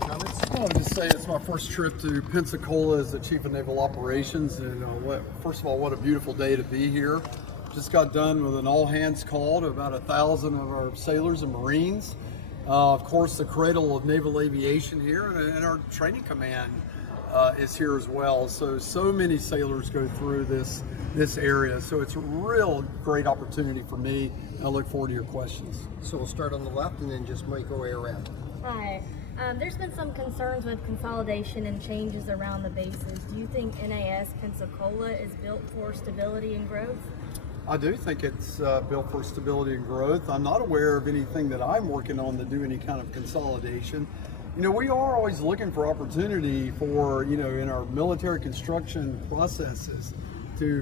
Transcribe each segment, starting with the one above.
comments? I would just say it's my first trip to Pensacola as the Chief of Naval Operations, and first of all, what a beautiful day to be here. Just got done with an all-hands call to about 1,000 of our sailors and Marines. Of course, the cradle of naval aviation here, and our training command is here as well. So many sailors go through this area, so it's a real great opportunity for me, and I look forward to your questions. So we'll start on the left and then just make our way around. Hi. There's been some concerns with consolidation and changes around the bases. Do you think NAS Pensacola is built for stability and growth? I do think it's built for stability and growth. I'm not aware of anything that I'm working on to do any kind of consolidation. You know, we are always looking for opportunity for, in our military construction processes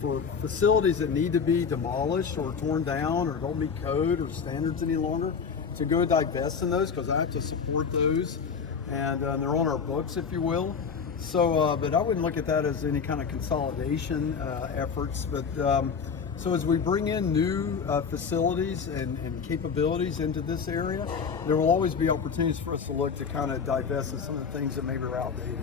for facilities that need to be demolished or torn down or don't meet code or standards any longer, to go divest in those, because I have to support those, and they're on our books, if you will. So, but I wouldn't look at that as any kind of consolidation efforts. But so as we bring in new facilities and capabilities into this area, there will always be opportunities for us to look to kind of divest of some of the things that maybe are outdated.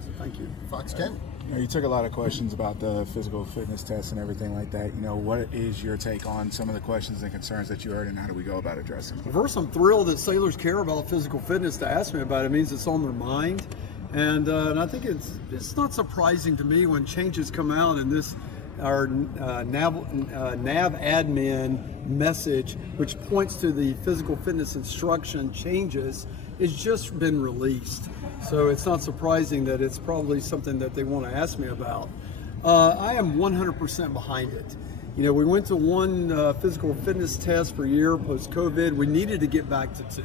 So thank you. Fox 10. You took a lot of questions about the physical fitness tests and everything like that. What is your take on some of the questions and concerns that you heard, and how do we go about addressing them? First, I'm thrilled that sailors care about physical fitness to ask me about it. It means it's on their mind. And I think it's not surprising to me when changes come out in this, our Nav Admin message, which points to the physical fitness instruction changes, it's just been released. So it's not surprising that it's probably something that they want to ask me about. I am 100% behind it. We went to one physical fitness test per year post-COVID. We needed to get back to 2.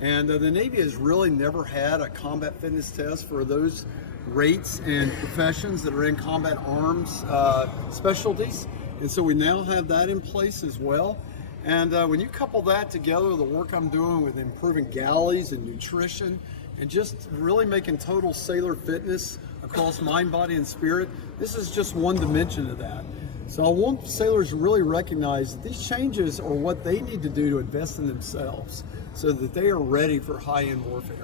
And the Navy has really never had a combat fitness test for those rates and professions that are in combat arms specialties. And so we now have that in place as well. And when you couple that together with the work I'm doing with improving galleys and nutrition, and just really making total sailor fitness across mind, body, and spirit, this is just one dimension of that. So I want sailors to really recognize that these changes are what they need to do to invest in themselves so that they are ready for high-end warfare.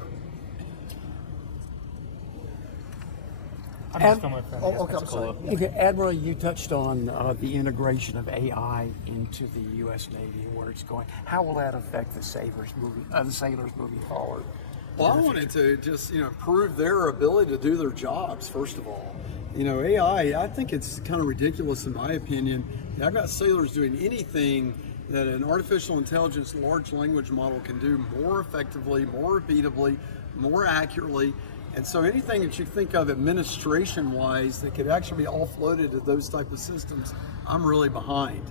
Admiral, you touched on the integration of AI into the U.S. Navy and where it's going. How will that affect the sailors moving forward? Well, I wanted to just improve their ability to do their jobs, first of all. AI, I think it's kind of ridiculous in my opinion. I've got sailors doing anything that an artificial intelligence large language model can do more effectively, more repeatably, more accurately. And so anything that you think of administration-wise that could actually be offloaded to those type of systems, I'm really behind.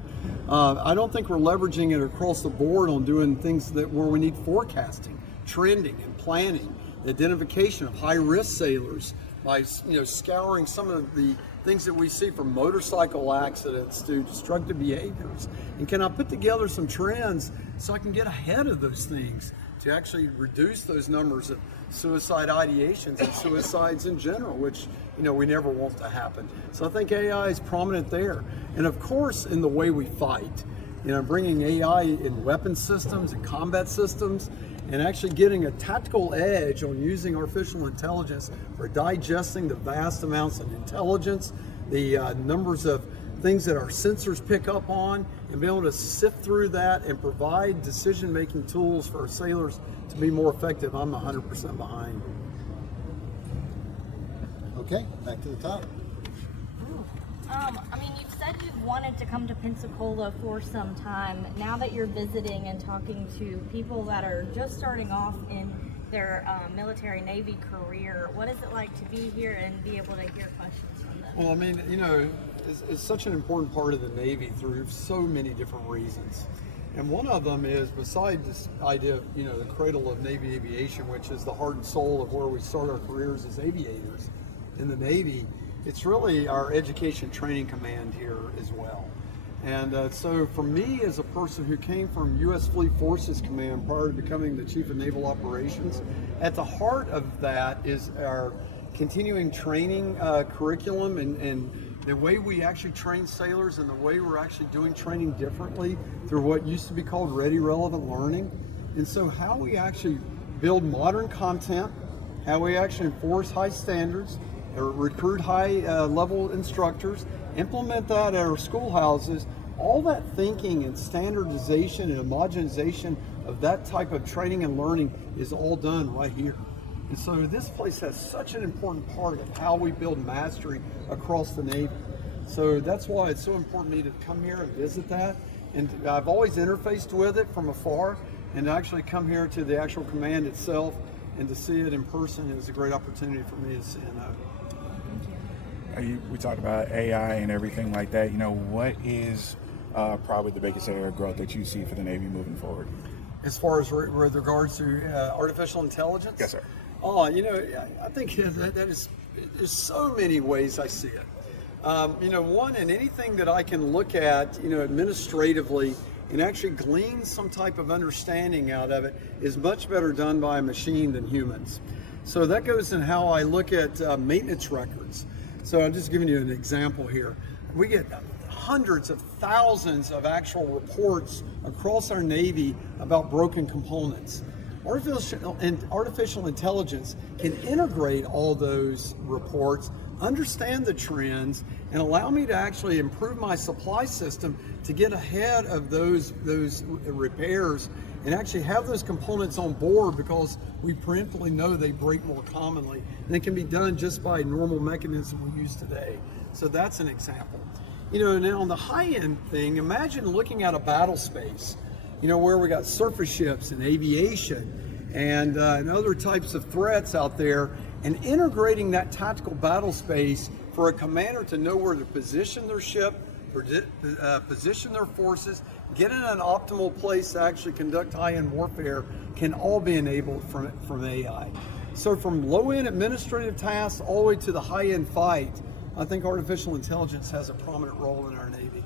I don't think we're leveraging it across the board on doing things where we need forecasting, trending, and planning, the identification of high-risk sailors by scouring some of the things that we see from motorcycle accidents to destructive behaviors. And can I put together some trends so I can get ahead of those things to actually reduce those numbers of suicide ideations and suicides in general, which we never want to happen. So I think AI is prominent there. And of course, in the way we fight, bringing AI in weapon systems and combat systems, and actually getting a tactical edge on using artificial intelligence for digesting the vast amounts of intelligence, the numbers of things that our sensors pick up on, and be able to sift through that and provide decision-making tools for our sailors to be more effective. I'm 100% behind. Okay, back to the top. You've said you've wanted to come to Pensacola for some time. Now that you're visiting and talking to people that are just starting off in their military Navy career, what is it like to be here and be able to hear questions from them? Well, it's such an important part of the Navy through so many different reasons. And one of them is, besides this idea of, the cradle of Navy aviation, which is the heart and soul of where we start our careers as aviators in the Navy, it's really our education training command here as well. And so for me, as a person who came from U.S. Fleet Forces Command prior to becoming the Chief of Naval Operations, at the heart of that is our continuing training curriculum and the way we actually train sailors and the way we're actually doing training differently through what used to be called ready relevant learning. And so how we actually build modern content, how we actually enforce high standards, recruit high level instructors, implement that at our schoolhouses. All that thinking and standardization and homogenization of that type of training and learning is all done right here. And so this place has such an important part of how we build mastery across the Navy. So that's why it's so important to me to come here and visit that. And I've always interfaced with it from afar, and to actually come here to the actual command itself and to see it in person is a great opportunity for me as CNO. We talked about AI and everything like that. You know, what is probably the biggest area of growth that you see for the Navy moving forward? As far as with regards to artificial intelligence? Yes, sir. Oh, you know, I think that is, there's so many ways I see it. You know, one, and anything that I can look at, you know, administratively and actually glean some type of understanding out of it is much better done by a machine than humans. So that goes in how I look at maintenance records. So I'm just giving you an example here. We get hundreds of thousands of actual reports across our Navy about broken components. Artificial intelligence can integrate all those reports, understand the trends, and allow me to actually improve my supply system to get ahead of those repairs and actually have those components on board, because we preemptively know they break more commonly, and it can be done just by normal mechanisms we use today. So that's an example. You know, now on the high-end thing, imagine looking at a battle space, you know, where we got surface ships and aviation and other types of threats out there, and integrating that tactical battle space for a commander to know where to position their ship, position their forces, get in an optimal place to actually conduct high-end warfare, can all be enabled from AI. So from low-end administrative tasks all the way to the high-end fight, I think artificial intelligence has a prominent role in our Navy.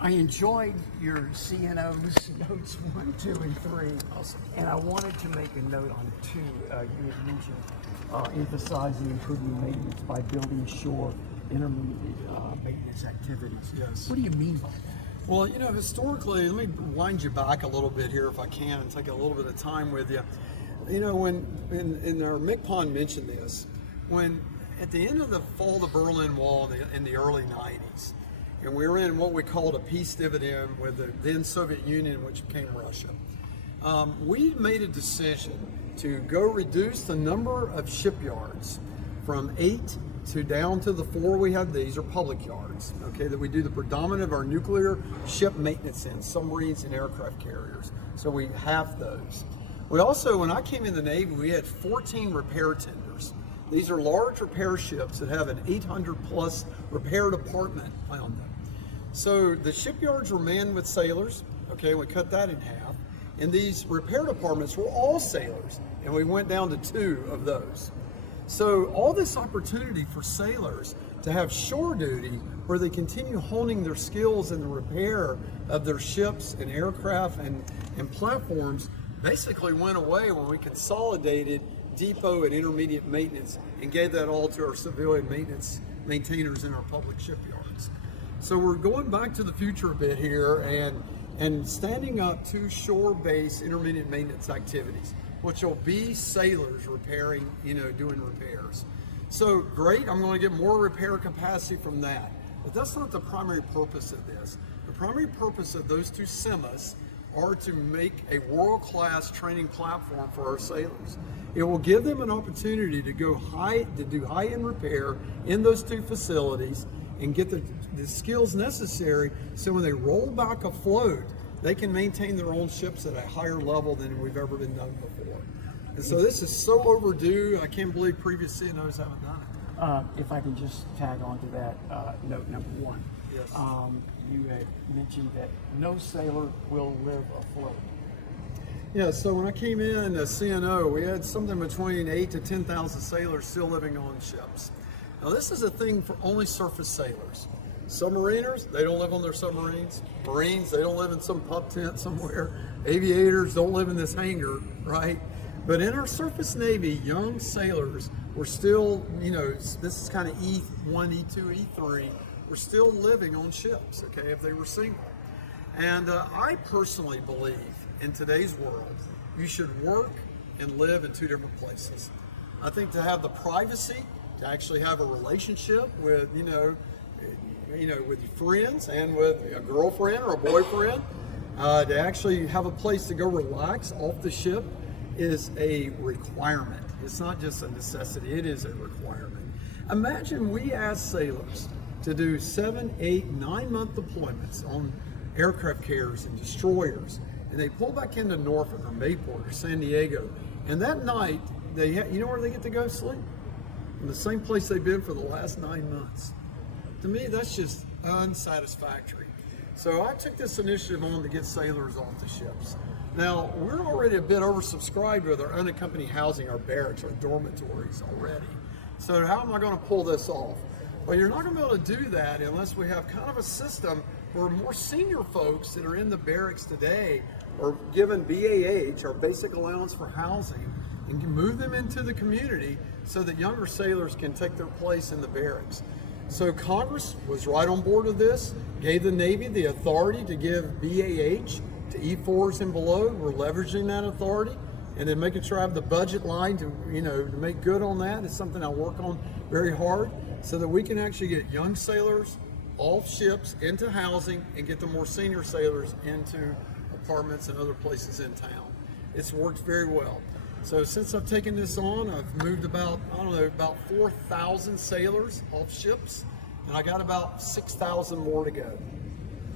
I enjoyed your CNO's notes 1, 2, and 3. Awesome. And I wanted to make a note on 2. You had mentioned emphasizing improving maintenance by building shore intermediate maintenance activities. Yes. What do you mean by that? Well, you know, historically, let me wind you back a little bit here if I can and take a little bit of time with you. You know, when our MCPON mentioned this, when at the end of the fall of the Berlin Wall in the early 90s, and we were in what we called a peace dividend with the then Soviet Union, which became Russia, we made a decision to go reduce the number of shipyards from 8 to down to the 4 we have. These are public yards, okay, that we do the predominant of our nuclear ship maintenance in, submarines and aircraft carriers. So we have those. We also, when I came in the Navy, we had 14 repair tenders. These are large repair ships that have an 800+ repair department on them. So the shipyards were manned with sailors, okay, we cut that in half. And these repair departments were all sailors, and we went down to 2 of those. So all this opportunity for sailors to have shore duty where they continue honing their skills in the repair of their ships and aircraft and platforms basically went away when we consolidated depot and intermediate maintenance and gave that all to our civilian maintainers in our public shipyards. So we're going back to the future a bit here and standing up 2 shore-based intermediate maintenance activities, which will be sailors repairing, you know, doing repairs. So great, I'm going to get more repair capacity from that. But that's not the primary purpose of this. The primary purpose of those 2 SEMAs are to make a world-class training platform for our sailors. It will give them an opportunity to do high-end repair in those 2 facilities and get the skills necessary so when they roll back afloat, they can maintain their own ships at a higher level than we've ever been done before. And so this is so overdue. I can't believe previous CNOs haven't done it. If I can just tag on to that, note number 1. Yes. You had mentioned that no sailor will live afloat. Yeah, so when I came in as CNO, we had something between 8,000 to 10,000 sailors still living on ships. Now this is a thing for only surface sailors. Submariners, they don't live on their submarines. Marines, they don't live in some pup tent somewhere. Aviators don't live in this hangar, right? But in our surface Navy, young sailors were still, you know, this is kind of E1, E2, E3, were still living on ships, okay, if they were single. And I personally believe in today's world, you should work and live in two different places. I think to have the privacy, to actually have a relationship with, with your friends and with a girlfriend or a boyfriend, to actually have a place to go relax off the ship is a requirement. It's not just a necessity, it is a requirement. Imagine we ask sailors to do 7, 8, 9-month deployments on aircraft carriers and destroyers, and they pull back into Norfolk or Mayport or San Diego, and that night, you know where they get to go sleep? In the same place they've been for the last 9 months. To me, that's just unsatisfactory. So I took this initiative on to get sailors off the ships. Now, we're already a bit oversubscribed with our unaccompanied housing, our barracks, our dormitories already. So how am I going to pull this off? Well, you're not going to be able to do that unless we have kind of a system where more senior folks that are in the barracks today are given BAH, our basic allowance for housing, and can move them into the community so that younger sailors can take their place in the barracks. So Congress was right on board with this, gave the Navy the authority to give BAH to E4s and below. We're leveraging that authority and then making sure I have the budget line to make good on that. It's something I work on very hard so that we can actually get young sailors off ships into housing and get the more senior sailors into apartments and other places in town. It's worked very well. So since I've taken this on, I've moved about 4,000 sailors off ships, and I got about 6,000 more to go.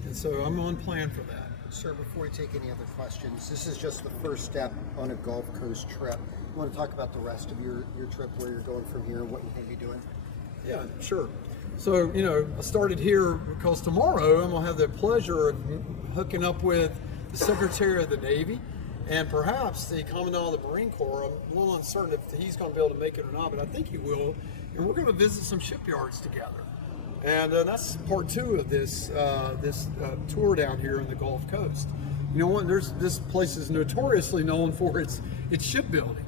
And so I'm on plan for that. Sir, before we take any other questions, this is just the first step on a Gulf Coast trip. You want to talk about the rest of your trip, where you're going from here, and what you're going to be doing? Yeah, sure. So, I started here because tomorrow I'm going to have the pleasure of hooking up with the Secretary of the Navy and perhaps the Commandant of the Marine Corps. I'm a little uncertain if he's going to be able to make it or not, but I think he will. And we're going to visit some shipyards together. And that's part 2 of this tour down here in the Gulf Coast. You know what? This place is notoriously known for its shipbuilding,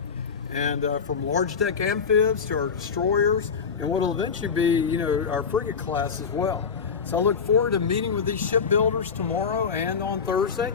and from large deck amphibs to our destroyers, and what will eventually be our frigate class as well. So I look forward to meeting with these shipbuilders tomorrow and on Thursday,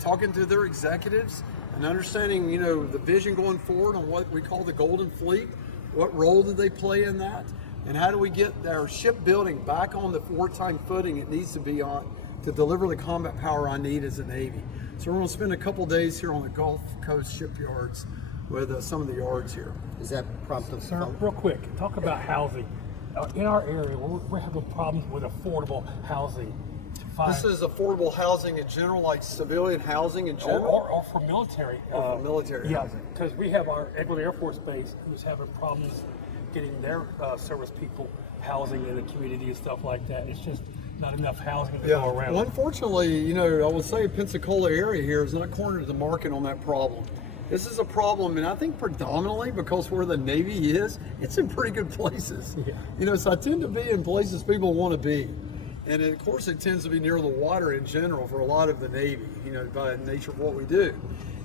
talking to their executives and understanding the vision going forward on what we call the Golden Fleet. What role do they play in that? And how do we get our shipbuilding back on the wartime footing it needs to be on to deliver the combat power I need as a Navy? So we're going to spend a couple days here on the Gulf Coast shipyards with some of the yards here. Is that prompted? Sir, real quick, talk about housing. In our area, we're having problems with affordable housing. This is affordable housing in general, like civilian housing in general? Or for military. Or for military housing. Because we have our Eglin Air Force Base who's having problems getting their service people housing in the community and stuff like that. It's just not enough housing to go around. Well, unfortunately, I would say Pensacola area here is not cornered the market on that problem. This is a problem, and I think predominantly because where the Navy is, it's in pretty good places. Yeah. So I tend to be in places people want to be. And of course, it tends to be near the water in general for a lot of the Navy, by the nature of what we do.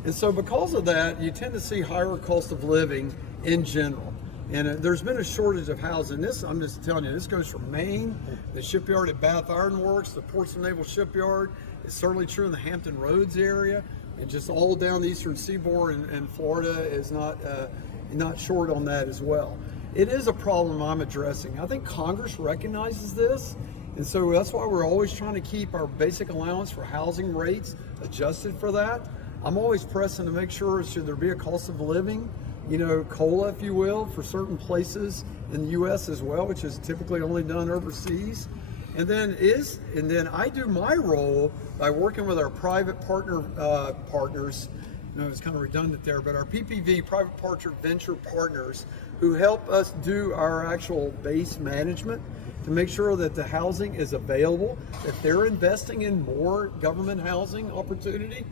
And so because of that, you tend to see higher cost of living in general. And there's been a shortage of housing. I'm just telling you, this goes from Maine, the shipyard at Bath Iron Works, the Portsmouth Naval Shipyard. It's certainly true in the Hampton Roads area, and just all down the eastern seaboard and Florida is not short on that as well. It is a problem I'm addressing. I think Congress recognizes this, and so that's why we're always trying to keep our basic allowance for housing rates adjusted for that. I'm always pressing to make sure, should there be a cost of living, COLA, if you will, for certain places in the U.S. as well, which is typically only done overseas. And then I do my role by working with our private partners. It's kind of redundant there, but our PPV, private partner venture partners, who help us do our actual base management to make sure that the housing is available, that they're investing in more government housing opportunity.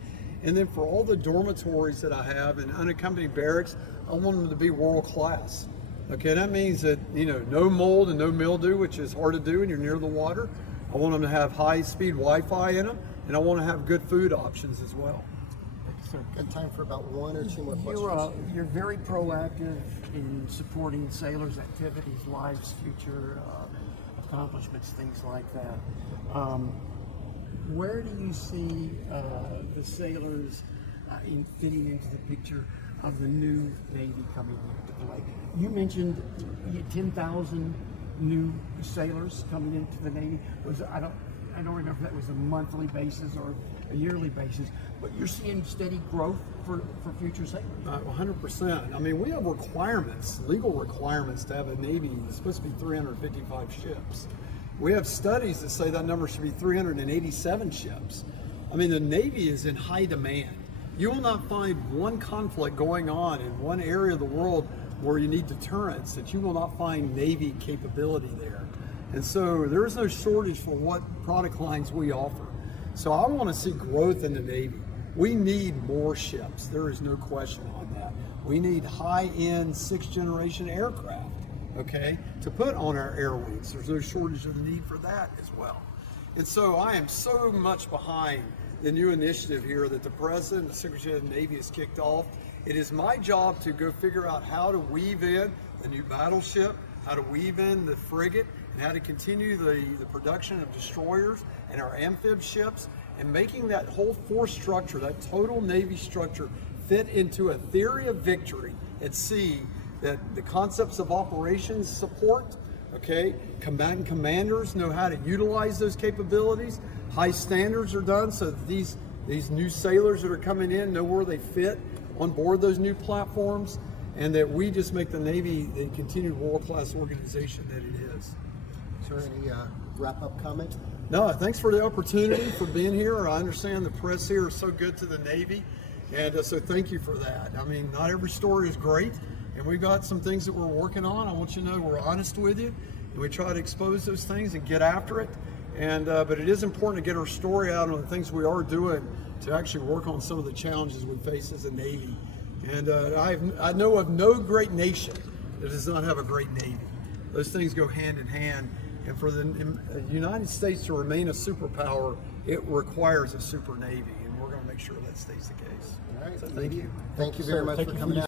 And then for all the dormitories that I have and unaccompanied barracks, I want them to be world class. Okay, that means that, no mold and no mildew, which is hard to do when you're near the water. I want them to have high-speed Wi-Fi in them, and I want to have good food options as well. Got time for about 1 or 2 more questions. You're very proactive in supporting sailors' activities, lives, future accomplishments, things like that. Where do you see the sailors fitting into the picture of the new Navy coming into play? You mentioned 10,000 new sailors coming into the Navy. I don't remember if that was a monthly basis or a yearly basis, but you're seeing steady growth for future sailors. 100%. I mean, we have requirements, legal requirements to have a Navy. It's supposed to be 355 ships. We have studies that say that number should be 387 ships. I mean, the Navy is in high demand. You will not find one conflict going on in one area of the world where you need deterrence that you will not find Navy capability there. And so there is no shortage for what product lines we offer. So I want to see growth in the Navy. We need more ships. There is no question on that. We need high-end 6th-generation aircraft, okay, to put on our air wings. There's no shortage of the need for that as well. And so I am so much behind the new initiative here that the President and the Secretary of the Navy has kicked off. It is my job to go figure out how to weave in the new battleship, how to weave in the frigate, and how to continue the production of destroyers and our amphib ships, and making that whole force structure, that total Navy structure, fit into a theory of victory at sea that the concepts of operations support, okay? Combatant commanders know how to utilize those capabilities. High standards are done so that these new sailors that are coming in know where they fit on board those new platforms, and that we just make the Navy the continued world-class organization that it is. Is there any wrap-up comment? No, thanks for the opportunity for being here. I understand the press here is so good to the Navy, and so thank you for that. I mean, not every story is great, and we've got some things that we're working on. I want you to know we're honest with you, and we try to expose those things and get after it. And but it is important to get our story out on the things we are doing to actually work on some of the challenges we face as a Navy. And I know of no great nation that does not have a great Navy. Those things go hand in hand. And for the United States to remain a superpower, it requires a super Navy, and we're going to make sure that stays the case. All right. So thank you. Thank you very much for coming out.